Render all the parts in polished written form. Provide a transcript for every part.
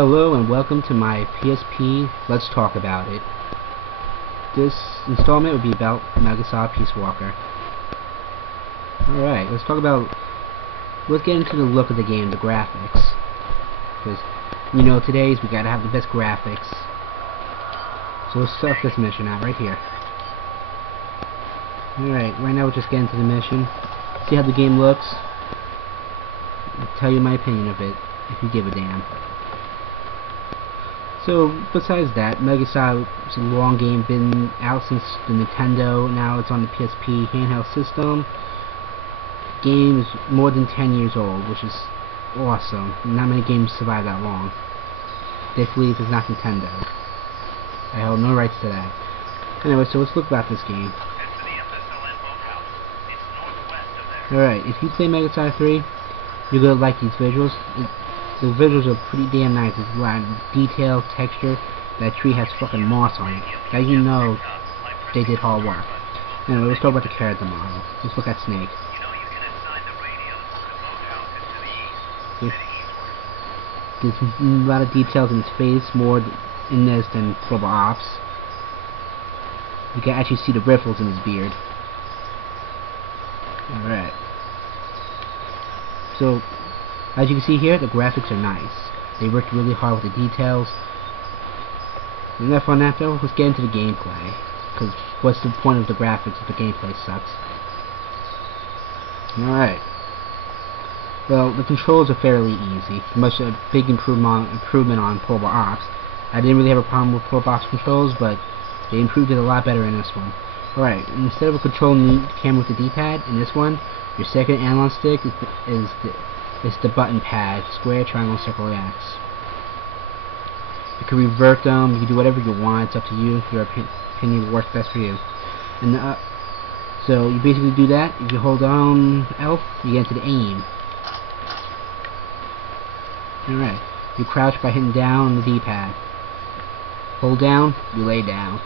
Hello and welcome to my PSP Let's Talk About It. This installment will be about Megasaw Peace Walker. Alright, let's get into the look of the game, the graphics. Because, you know, today's we gotta have the best graphics. So let's start this mission out right here. Alright, right now we'll just get into the mission. See how the game looks. I'll tell you my opinion of it, if you give a damn. So, besides that, Megasaw is a long game, been out since the Nintendo, now it's on the PSP handheld system. Game is more than 10 years old, which is awesome. Not many games survive that long. Particularly if it's not Nintendo. I hold no rights to that. Anyway, so let's look about this game. Alright, if you play Megasaw 3, you're gonna like these visuals. The visuals are pretty damn nice. There's a lot of detail, texture. That tree has fucking moss on it. Now you know they did hard work. Anyway, let's talk about the character model. Let's look at Snake. See? There's a lot of details in his face, more in this than Global Ops. You can actually see the riffles in his beard. Alright. So, as you can see here, the graphics are nice. They worked really hard with the details. Enough on that though, let's get into the gameplay. Because what's the point of the graphics if the gameplay sucks? Alright. Well, the controls are fairly easy. Much a big improvement on Global Ops. I didn't really have a problem with Global Ops controls, but they improved it a lot better in this one. Alright, instead of controlling the camera with the D-pad, in this one, your second analog stick is the button pad, square, triangle, circle, X. You can revert them, you can do whatever you want, it's up to you, your opinion works best for you. And so you basically do that, if you hold down L, you get into the aim. Alright, you crouch by hitting down on the D-pad. Hold down, you lay down.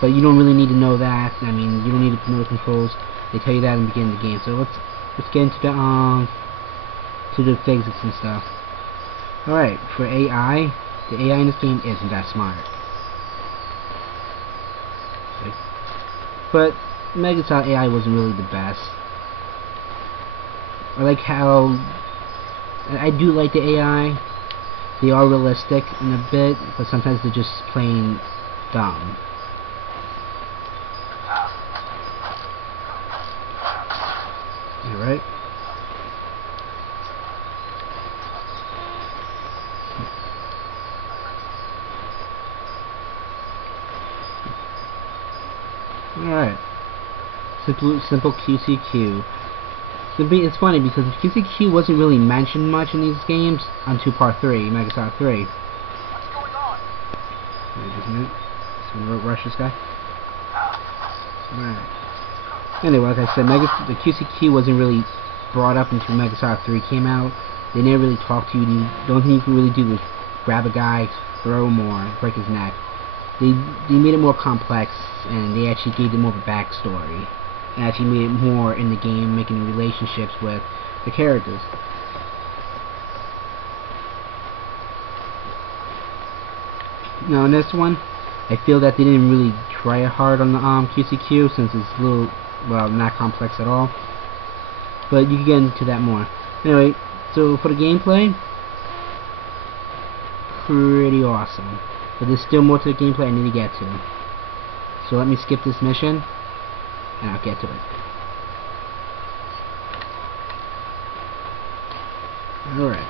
But you don't really need to know that, I mean, you don't need to know the controls, they tell you that in the beginning of the game. So let's get into the physics and stuff. Alright, for AI, the AI in this game isn't that smart. Okay. But Megasaw AI wasn't really the best. I like how I do like the AI. They are realistic in a bit, but sometimes they're just plain dumb. Alright. Alright. Simple QCQ. It's funny because QCQ wasn't really mentioned much in these games until Part 3, Megasaw 3. What's going on? Wait just a minute. So I'm gonna rush this guy. Alright. Anyway, like I said, the QCQ wasn't really brought up until Megasaw 3 came out. They never really talked to you. The only thing you can really do is grab a guy, throw him, or break his neck. They made it more complex, and they actually gave it more of a backstory. And actually made it more in the game, making relationships with the characters. Now in this one, I feel that they didn't really try hard on the QCQ, since it's a little, well, not complex at all. But you can get into that more. Anyway, so for the gameplay, pretty awesome. But there's still more to the gameplay I need to get to. So let me skip this mission, and I'll get to it. Alright.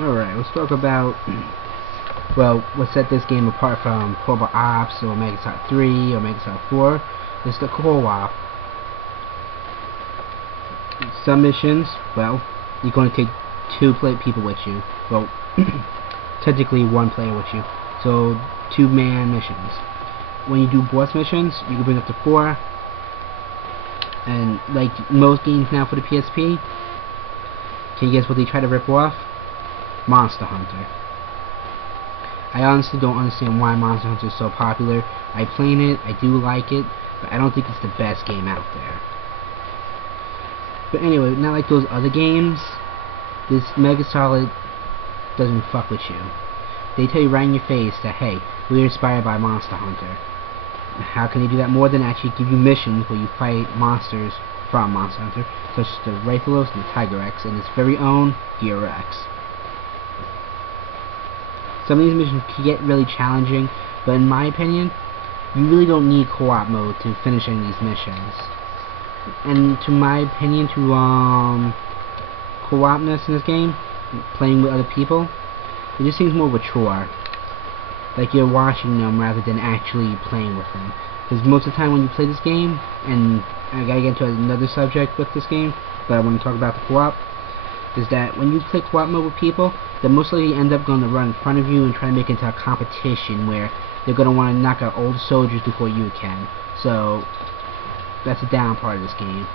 Alright, let's talk about, well, what set this game apart from Global Ops or Megasaw 3 or Megasaw 4 is the co-op. Some missions, well, you're going to take two people with you. Well, technically one player with you. So, 2-man missions. When you do boss missions, you can bring up to 4. And like most games now for the PSP, Can you guess what they try to rip off? Monster Hunter. I honestly don't understand why Monster Hunter is so popular. I play it, I do like it, but I don't think it's the best game out there. But anyway, not like those other games, this Mega Solid doesn't fuck with you. They tell you right in your face that, hey, we're inspired by Monster Hunter. How can they do that more than actually give you missions where you fight monsters from Monster Hunter, such as the Rifleos and the Tiger X, and its very own Gear X. Some of these missions can get really challenging, but in my opinion, you really don't need co-op mode to finish any of these missions. And to my opinion, to co-opness in this game, playing with other people, it just seems more of a chore. Like you're watching them rather than actually playing with them. Because most of the time when you play this game, and I gotta get into another subject with this game, but I want to talk about the co-op, is that when you play co-op mode with people, they most likely end up going to run in front of you and try to make it into a competition where they're going to want to knock out old soldiers before you can. So that's a down part of this game.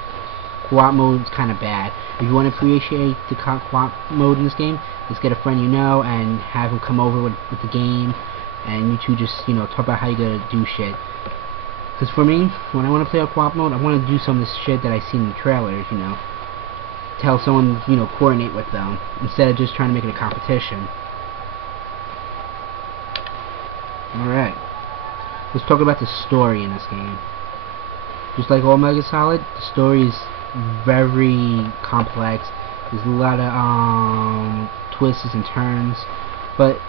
Co-op mode is kind of bad. If you want to appreciate the co-op mode in this game, just get a friend you know and have him come over with the game, and you two just, you know, talk about how you're going to do shit. Because for me, when I want to play a co-op mode, I want to do some of this shit that I see in the trailers, you know. Tell someone, you know, coordinate with them, instead of just trying to make it a competition. Alright. Let's talk about the story in this game. Just like all Mega Solid, the story is very complex. There's a lot of twists and turns, but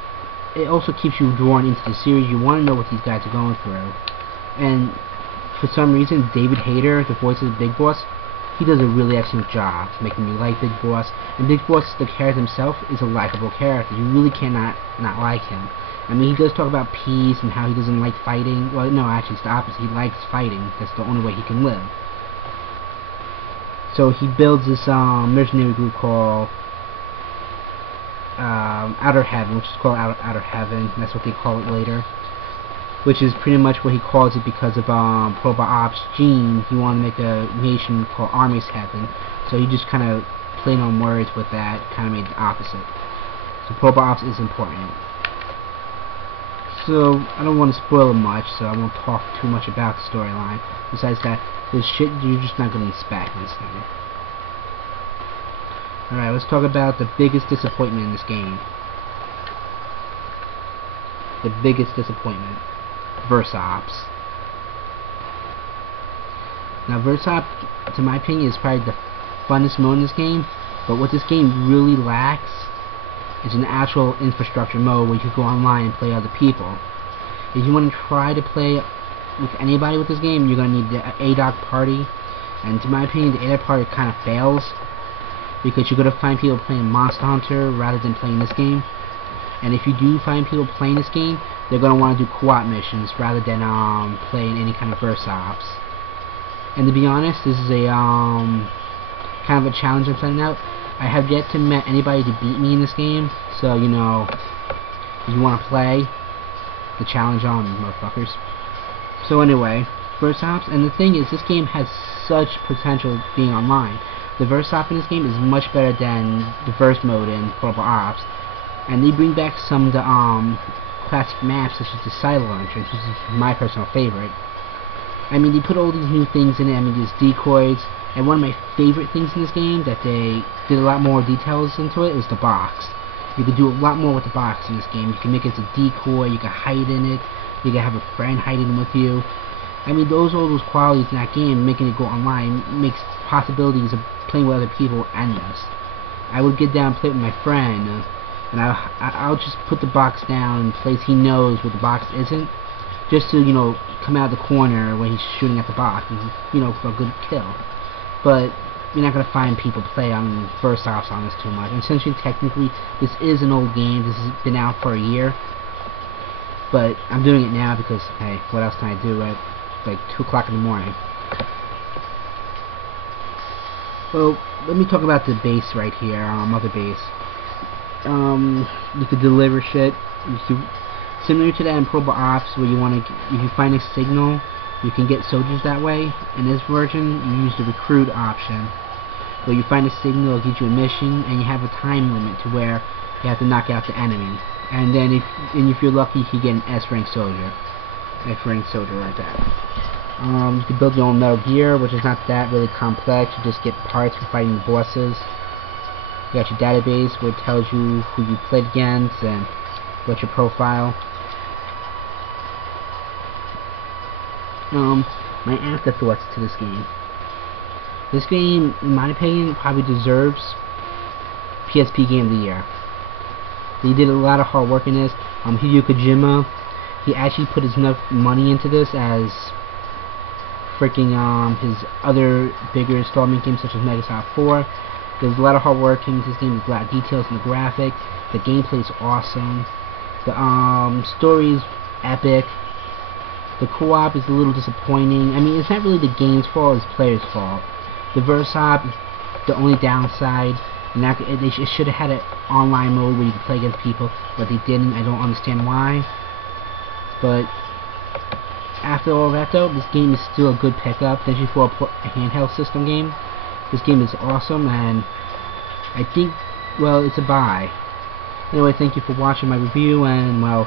it also keeps you drawn into the series. You want to know what these guys are going through. And for some reason, David Hayter, the voice of the Big Boss, he does a really excellent job making me like Big Boss. And Big Boss, the character himself, is a likable character. You really cannot not like him. I mean, he does talk about peace and how he doesn't like fighting. Well, no, actually, it's the opposite. He likes fighting. That's the only way he can live. So he builds this mercenary group called Outer Heaven, which is called Outer Heaven. That's what they call it later. Which is pretty much what he calls it because of Probot Ops Gene. He wanted to make a nation called Army's Heaven. So he just kind of played on words with that, kind of made the opposite. So Probot Ops is important. So I don't want to spoil it much, so I won't talk too much about the storyline. Besides that, there's shit you're just not going to expect in this thing. Alright, let's talk about the biggest disappointment in this game. The biggest disappointment. Versops. Now Versop, to my opinion, is probably the funnest mode in this game, but what this game really lacks is an actual infrastructure mode where you can go online and play other people. If you want to try to play with anybody with this game, you're going to need the ADOC party, and to my opinion, the ADOC party kind of fails, because you're going to find people playing Monster Hunter rather than playing this game. And if you do find people playing this game, they're going to want to do co-op missions rather than playing any kind of Versops. And to be honest, this is a kind of a challenge I'm setting out. I have yet to meet anybody to beat me in this game, so you know, if you want to play, the challenge on, motherfuckers. So anyway, Versops, and the thing is, this game has such potential being online. The Versop in this game is much better than the Verse mode in Probot Ops. And they bring back some of the classic maps, such as the silo entrance, which is my personal favorite. I mean, they put all these new things in it. I mean, there's decoys, and one of my favorite things in this game that they did a lot more details into it is the box. You can do a lot more with the box in this game. You can make it as a decoy, you can hide in it, you can have a friend hiding with you. I mean, all those qualities in that game, making it go online, makes possibilities of playing with other people endless. I would get down and play with my friend, and I'll just put the box down in a place he knows where the box isn't, just to, you know, come out of the corner when he's shooting at the box, and, you know, for a good kill. But you're not going to find people play on Versops on this too much. And essentially, technically, this is an old game. This has been out for a year. But I'm doing it now because, hey, what else can I do at like 2 o'clock in the morning? Well, let me talk about the base right here, Mother Base. You could deliver shit. Similar to that in Probot Ops, where you want to, if you find a signal, you can get soldiers that way. In this version, you use the recruit option. where you find a signal, it gives you a mission, and you have a time limit to where you have to knock out the enemy. And then if you're lucky, you get an S-rank soldier. S-rank soldier like that. You can build your own Metal Gear, which is not that really complex. You just get parts for fighting the bosses. You got your database, where it tells you who you played against and what's your profile. My afterthoughts to this game. This game, in my opinion, probably deserves PSP Game of the Year. They did a lot of hard work in this. Hideo Kojima, he actually put enough money into this as freaking his other bigger installment games such as Mega Solid 4. There's a lot of hard work into this game. There's a lot of details in the graphics. The gameplay is awesome. The story is epic. The co-op is a little disappointing. I mean, it's not really the game's fault, it's the player's fault. The verse-op is the only downside. And they should have had an online mode where you could play against people, but they didn't. I don't understand why. But after all that, though, this game is still a good pickup, especially for a handheld system game. This game is awesome, and I think, well, it's a buy. Anyway, thank you for watching my review, and, well,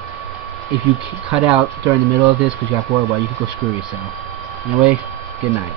if you cut out during the middle of this because you got bored, well, you can go screw yourself. Anyway, good night.